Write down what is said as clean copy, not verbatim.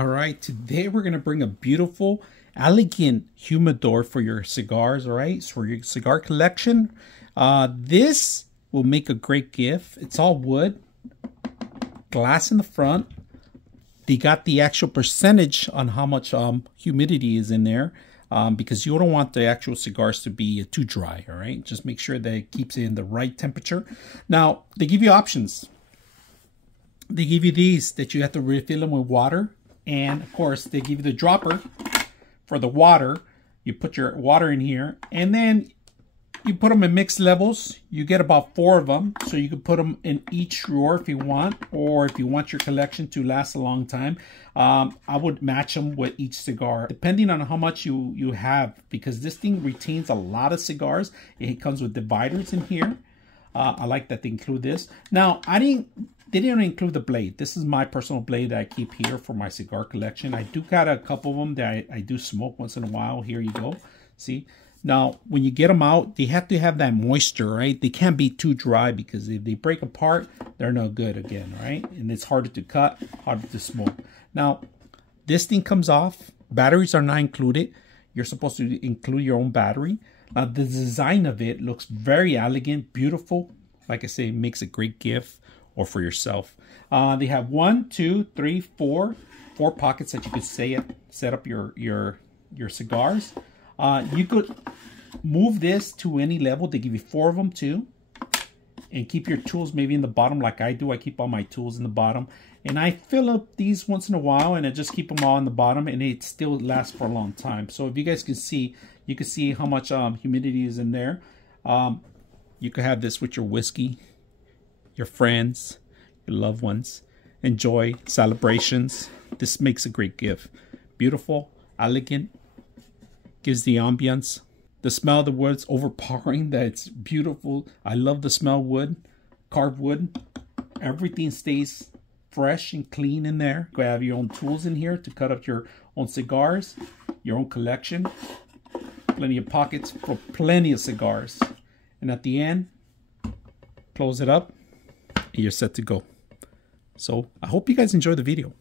All right, today we're going to bring a beautiful, elegant humidor for your cigars, all right? So for your cigar collection. This will make a great gift. It's all wood, glass in the front. They got the actual percentage on how much humidity is in there because you don't want the actual cigars to be too dry, all right? Just make sure that it keeps it in the right temperature. Now, they give you options. They give you these that you have to refill them with water. And of course, they give you the dropper for the water. You put your water in here and then you put them in mixed levels. You get about 4 of them. So you can put them in each drawer if you want, or if you want your collection to last a long time. I would match them with each cigar, depending on how much you have, because this thing retains a lot of cigars. It comes with dividers in here. I like that they include this. Now, they didn't include the blade. This is my personal blade that I keep here for my cigar collection. I do got a couple of them that I do smoke once in a while. Here you go. See? Now, when you get them out, they have to have that moisture, right? They can't be too dry because if they break apart, they're no good again, right? And it's harder to cut, harder to smoke. Now, this thing comes off. Batteries are not included. You're supposed to include your own battery. Now, the design of it looks very elegant, beautiful. Like I say, it makes a great gift or for yourself. They have 4 pockets that you could set up your cigars. You could move this to any level. They give you 4 of them too. And keep your tools maybe in the bottom like I do. I keep all my tools in the bottom. And I fill up these once in a while and I just keep them all in the bottom and it still lasts for a long time. So if you guys can see, you can see how much humidity is in there. You could have this with your whiskey, your friends, your loved ones. Enjoy celebrations. This makes a great gift. Beautiful, elegant, gives the ambience. The smell of the wood's overpowering. That it's beautiful. I love the smell of wood, carved wood. Everything stays fresh and clean in there. You have your own tools in here to cut up your own cigars, your own collection. Plenty of pockets for plenty of cigars. And at the end, close it up and you're set to go. So I hope you guys enjoy the video.